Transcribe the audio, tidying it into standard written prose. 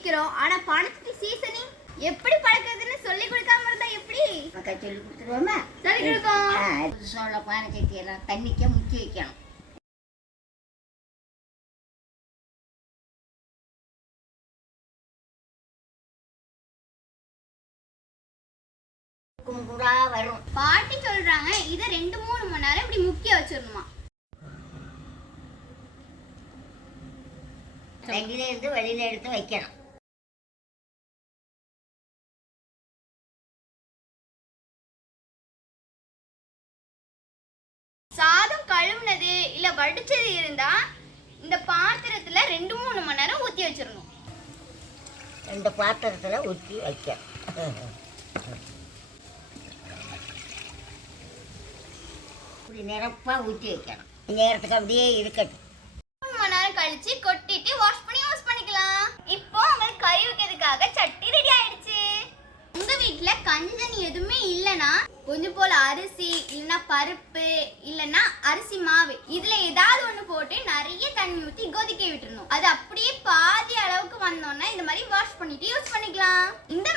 நிக்கிறோம். ஆனா பணத்துக்கு சீசனிங் எப்படி பழக்கிறதுன்னு சொல்லி கொடுக்காம இருந்தா எப்படி? மக்கா சொல்லி கொடுத்துருவோமா? சொல்லி கொடுப்போம். புதுசாக பானை சட்டி எல்லாம் தண்ணிக்க முக்கி வைக்கணும். குங்குடா வரும். பாட்டி சொல்றாங்க இதை 2-3 மணி நேரம் இப்படி முக்கிய வச்சிடணுமா? தண்ணியில இருந்து வெளியில எடுத்து வைக்கணும். சாதம் கழுவுனது இல்ல வடிச்சது இருந்தா இந்த பாத்திரத்துல 2-3 மணி நேரம் ஊத்தி வச்சிடணும். இந்த பாத்திரத்துல ஊற்றி வைக்க இப்படி நிரப்பா ஊற்றி வைக்கணும். நேரத்துக்கு அப்படியே இருக்கட்டும். 3 மணி நேரம் கழிச்சு கொட்டிட்டு வாஷ் பண்ணி யூஸ் பண்ணிக்கலாம். இப்போ உங்களுக்கு கறி வைக்கிறதுக்காக சட்டி ரெடி ஆயிடுச்சு. உங்க வீட்ல கஞ்சனி எதுவுமே இல்லனா கொஞ்சம் போல அரிசி இல்லனா பருப்பு இல்லனா அரிசி மாவு இதுல ஏதாவது ஒண்ணு போட்டு நிறைய தண்ணி ஊத்தி கொதிக்க விட்டுறணும். அது அப்படியே பாதி அளவுக்கு வந்தோம்னா இந்த மாதிரி வாஷ் பண்ணிட்டு யூஸ் பண்ணிக்கலாம். இந்த